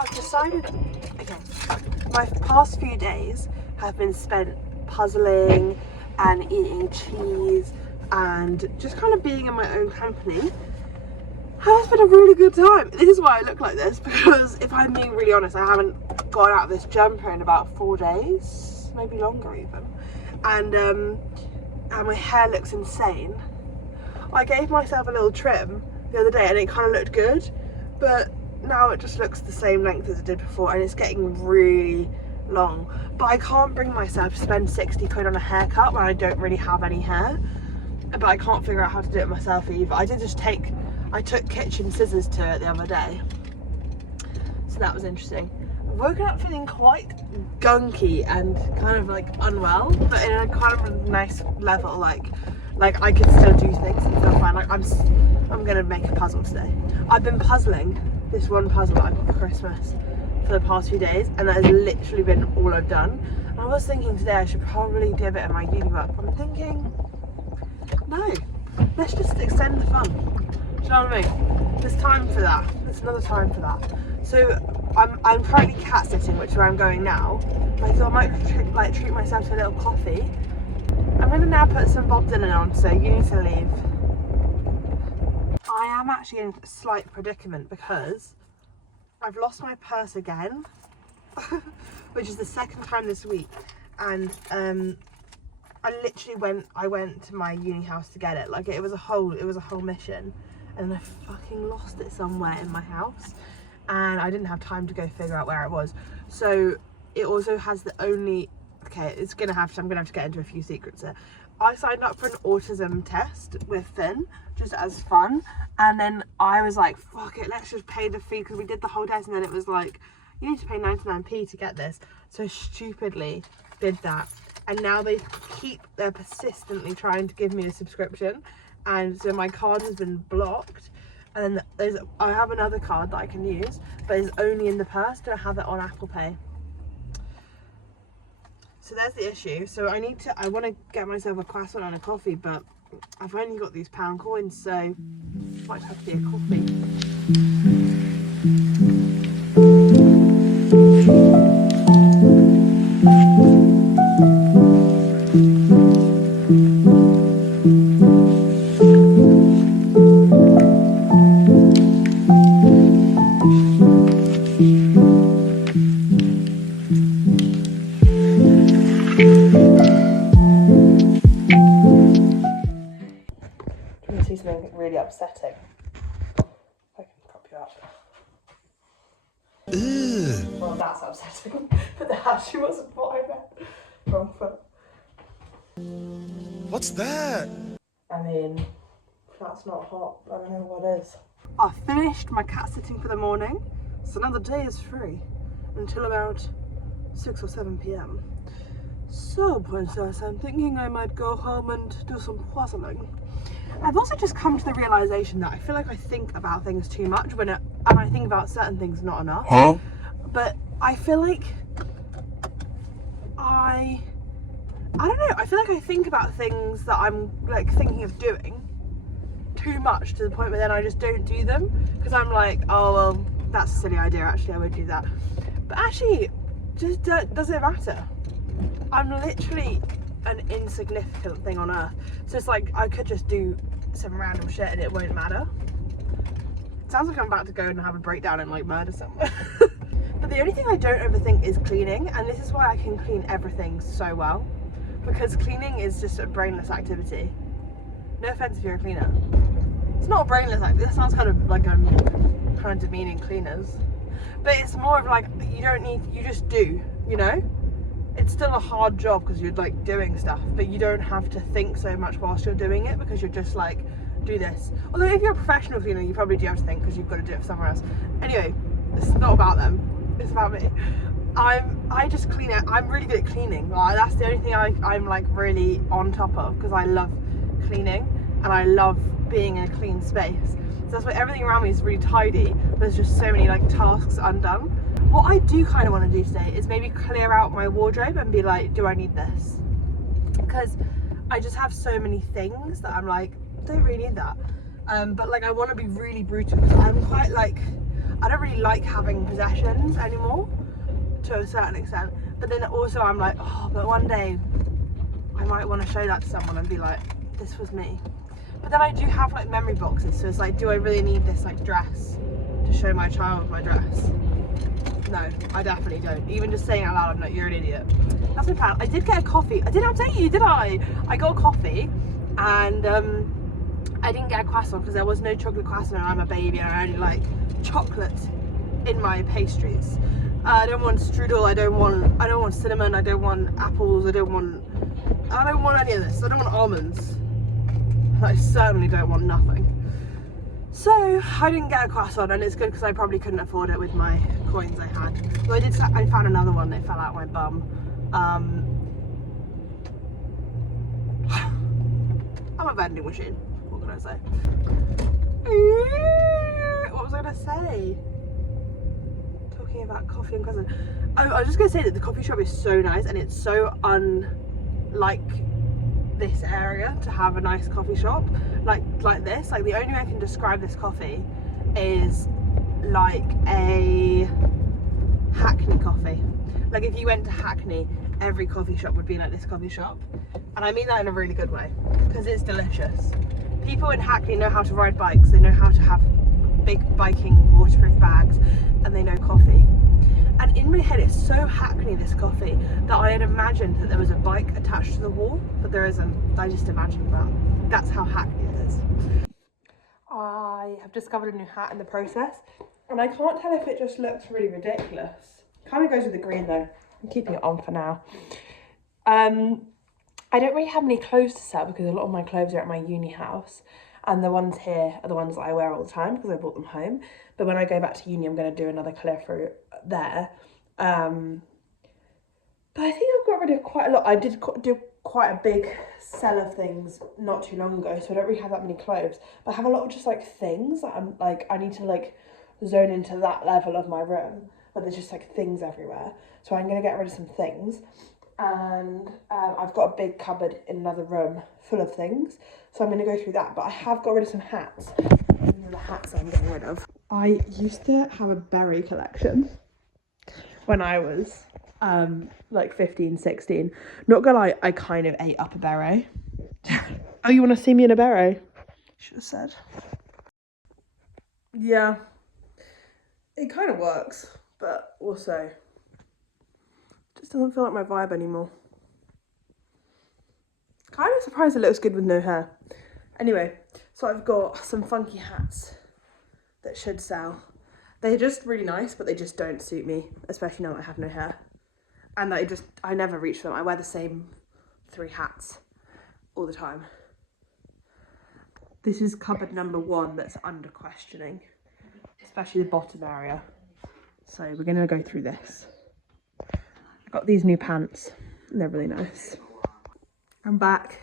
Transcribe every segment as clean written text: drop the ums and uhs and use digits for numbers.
I've decided, okay, my past few days have been spent puzzling and eating cheese and just kind of being in my own company. Has been a really good time. This is why I look like this, because if I'm being really honest, I haven't got out of this jumper in about 4 days, maybe longer even, and my hair looks insane. I gave myself a little trim the other day and it kind of looked good, but now it just looks the same length as it did before and it's getting really long. But I can't bring myself to spend 60 quid on a haircut when I don't really have any hair, but I can't figure out how to do it myself either. I took kitchen scissors to it the other day, so that was interesting. I've woken up feeling quite gunky and kind of like unwell, but in a kind of a nice level, like I could still do things and feel fine. Like I'm gonna make a puzzle today. I've been puzzling this one puzzle that I got for Christmas for the past few days, and that has literally been all I've done. And I was thinking today I should probably do a bit of my uni work. I'm thinking, no, let's just extend the fun. Do you know what I mean? There's time for that. There's another time for that. So I'm currently cat sitting, which is where I'm going now. I thought I might treat myself to a little coffee. I'm going to now put some Bob Dylan on, so you need to leave. I am actually in a slight predicament because I've lost my purse again, which is the second time this week, and I went to my uni house to get it. Like it was a whole mission, and I fucking lost it somewhere in my house, and I didn't have time to go figure out where it was. So it also has the only, okay, I'm gonna have to get into a few secrets here. I signed up for an autism test with Finn just as fun, and then I was like, fuck it, let's just pay the fee, because we did the whole test, and then it was like, you need to pay 99p to get this. So I stupidly did that, and now they're persistently trying to give me a subscription, and so my card has been blocked. And then I have another card that I can use, but it's only in the purse. Don't have it on Apple Pay. So there's the issue. So I want to get myself a croissant and a coffee, but I've only got these pound coins, so it might have to be a coffee. Something really upsetting. I can prop you up. Well, that's upsetting, but that actually wasn't what I meant. Wrong foot. What's that? I mean, that's not hot. I don't know what is. I've finished my cat sitting for the morning, so now the day is free until about 6 or 7 p.m. So, Princess, I'm thinking I might go home and do some puzzling. I've also just come to the realisation that I feel like I think about things too much and I think about certain things not enough. Huh? But I feel like I don't know, I feel like I think about things that I'm like thinking of doing too much, to the point where then I just don't do them, because I'm like, oh well, that's a silly idea, actually I won't do that. But actually, just does it matter? I'm literally an insignificant thing on earth, so it's like I could just do some random shit and it won't matter. It sounds like I'm about to go and have a breakdown and like murder someone. But the only thing I don't overthink is cleaning, and this is why I can clean everything so well, because cleaning is just a brainless activity. No offense if you're a cleaner, it's not a brainless activity. That sounds kind of like I'm kind of demeaning cleaners, but it's more of like, you just do, you know. It's still a hard job because you're like doing stuff, but you don't have to think so much whilst you're doing it, because you're just like, do this. Although if you're a professional cleaner, you probably do have to think, because you've got to do it for somewhere else. Anyway, it's not about them, it's about me. I just clean it. I'm really good at cleaning. Like, that's the only thing I'm like really on top of, because I love cleaning and I love being in a clean space. So that's why everything around me is really tidy, but there's just so many like tasks undone. What I do kind of want to do today is maybe clear out my wardrobe and be like, do I need this? Because I just have so many things that I'm like, don't really need that. But like I want to be really brutal, because I'm quite like, I don't really like having possessions anymore to a certain extent. But then also I'm like, oh, but one day I might want to show that to someone and be like, this was me. But then I do have like memory boxes, so it's like, do I really need this like dress to show my child my dress? No, I definitely don't. Even just saying it out loud, I'm like, you're an idiot. That's my plan. I did get a coffee. I didn't update you, did I? I got a coffee, and I didn't get a croissant because there was no chocolate croissant and I'm a baby and I only like chocolate in my pastries. I don't want strudel, I don't want cinnamon, I don't want apples, I don't want any of this. I don't want almonds. I certainly don't want nothing. So I didn't get a croissant, and it's good because I probably couldn't afford it with my coins I had. So I found another one that fell out my bum. I'm a vending machine. What can I say? What was I gonna say? Talking about coffee and croissant. I was just gonna say that the coffee shop is so nice, and it's so unlike this area to have a nice coffee shop like this. Like, the only way I can describe this coffee is like a Hackney coffee. Like, if you went to Hackney, every coffee shop would be like this coffee shop, and I mean that in a really good way because it's delicious. People in Hackney know how to ride bikes, they know how to have big biking waterproof bags, and they know coffee. And in my head, it's so Hackney, this coffee, that I had imagined that there was a bike attached to the wall, but there isn't. I just imagined that. That's how Hackney it is. I have discovered a new hat in the process, and I can't tell if it just looks really ridiculous. Kind of goes with the green though. I'm keeping it on for now. I don't really have any clothes to sell because a lot of my clothes are at my uni house, and the ones here are the ones that I wear all the time because I brought them home. But when I go back to uni, I'm going to do another clear through there. But I think I've got rid of quite a lot. I did do quite a big sell of things not too long ago, so I don't really have that many clothes. But I have a lot of just like things that I'm like, I need to like zone into that level of my room, but there's just like things everywhere. So I'm going to get rid of some things. And I've got a big cupboard in another room full of things, so I'm going to go through that. But I have got rid of some hats. These are the hats I'm getting rid of. I used to have a berry collection when I was like 15, 16. Not gonna lie, I kind of ate up a beret. Oh, you want to see me in a beret? Should have said. Yeah, it kind of works, but also just doesn't feel like my vibe anymore. Kind of surprised it looks good with no hair. Anyway, so I've got some funky hats that should sell. They're just really nice, but they just don't suit me, especially now that I have no hair. And I never reach for them. I wear the same 3 hats all the time. This is cupboard number 1 that's under questioning, especially the bottom area. So we're gonna go through this. I got these new pants, and they're really nice. I'm back.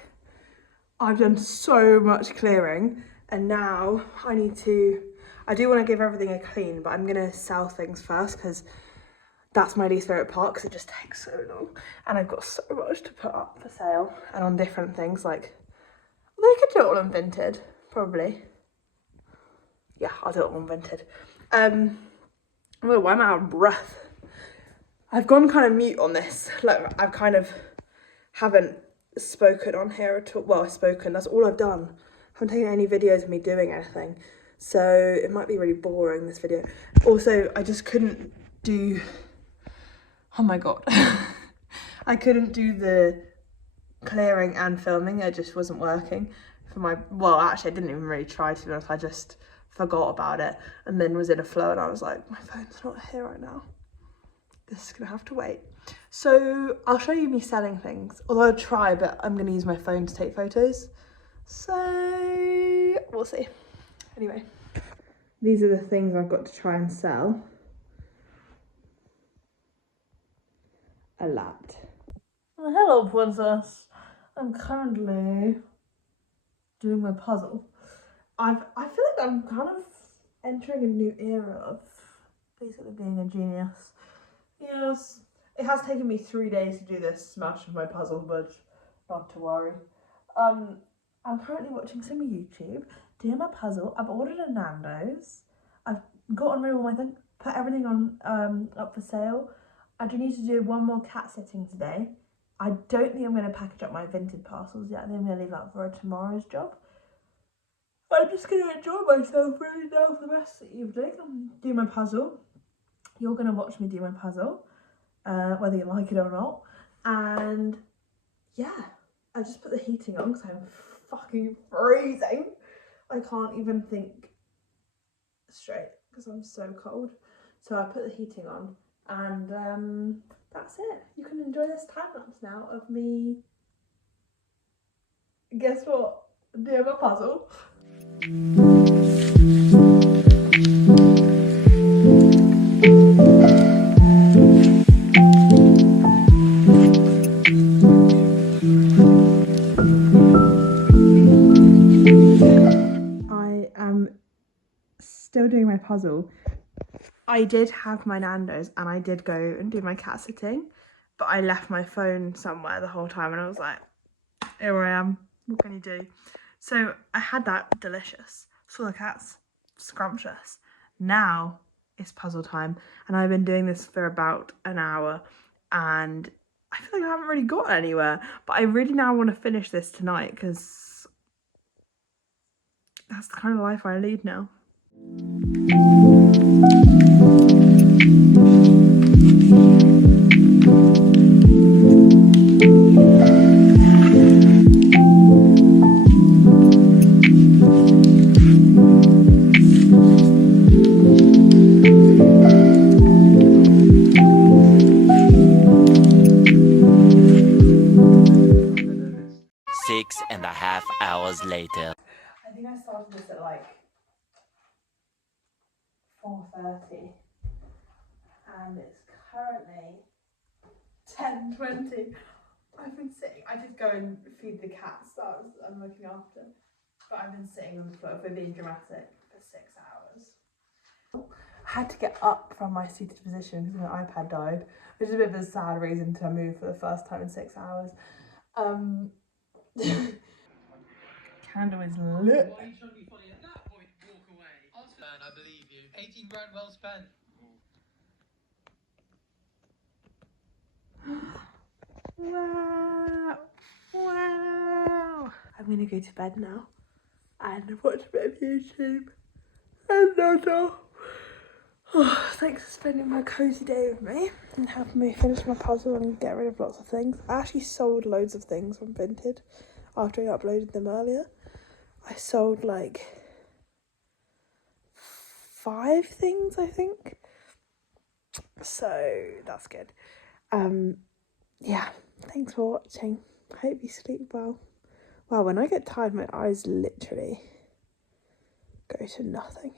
I've done so much clearing, and now I do want to give everything a clean, but I'm gonna sell things first because that's my least favourite part because it just takes so long. And I've got so much to put up for sale and on different things, like, well, they could do it all on Vinted, probably. Yeah, I'll do it all on Vinted. Well, why am I out of breath? I've gone kind of mute on this. Like, I've kind of haven't spoken on here at all. Well, I've spoken, that's all I've done. I haven't taken any videos of me doing anything. So it might be really boring, this video. Also, I just couldn't do, oh my God. I couldn't do the clearing and filming. It just wasn't working for my, well, actually I didn't even really try, to be honest. I just forgot about it and then was in a flow, and I was like, my phone's not here right now. This is gonna have to wait. So I'll show you me selling things, although I'll try, but I'm gonna use my phone to take photos. So we'll see. Anyway, these are the things I've got to try and sell. A lot. Well, hello, princess. I'm currently doing my puzzle. I feel like I'm kind of entering a new era of basically being a genius. Yes, it has taken me 3 days to do this smash of my puzzle, but not to worry. I'm currently watching some YouTube, doing my puzzle. I've ordered a Nando's. I've got on really well, I think. Put everything on up for sale. I do need to do one more cat sitting today. I don't think I'm going to package up my Vinted parcels yet. I think I'm going to leave that for tomorrow's job. I'm just going to enjoy myself really now for the rest of the evening. I'm doing my puzzle. You're going to watch me do my puzzle, whether you like it or not. And yeah, I just put the heating on because I'm fucking freezing. I can't even think straight because I'm so cold. So I put the heating on, and that's it. You can enjoy this time lapse now of me. Guess what? Doing my puzzle. I am still doing my puzzle. I did have my Nando's and I did go and do my cat sitting, but I left my phone somewhere the whole time and I was like, here I am, what can you do? So I had that, delicious. Saw the cats, scrumptious. Now it's puzzle time and I've been doing this for about an hour and I feel like I haven't really got anywhere, but I really now want to finish this tonight because that's the kind of life I lead now. Six and a half hours later. I think I started this at like 4:30 and it's currently 10:20. I've been sitting, I did go and feed the cats that I'm looking after, but I've been sitting on the floor, for being dramatic, for 6 hours. I had to get up from my seated position because my iPad died, which is a bit of a sad reason to move for the first time in 6 hours. Candle is lit. Why are you trying to be funny at that point? Walk away. I believe you. 18 grand well spent. Wow. Wow. I'm gonna go to bed now and watch a bit of YouTube and Naruto. Oh, thanks for spending my cozy day with me and helping me finish my puzzle and get rid of lots of things. I actually sold loads of things from Vinted after I uploaded them earlier. I sold like 5 things, I think. So that's good. Yeah, thanks for watching. Hope you sleep well. Wow, when I get tired, my eyes literally go to nothing.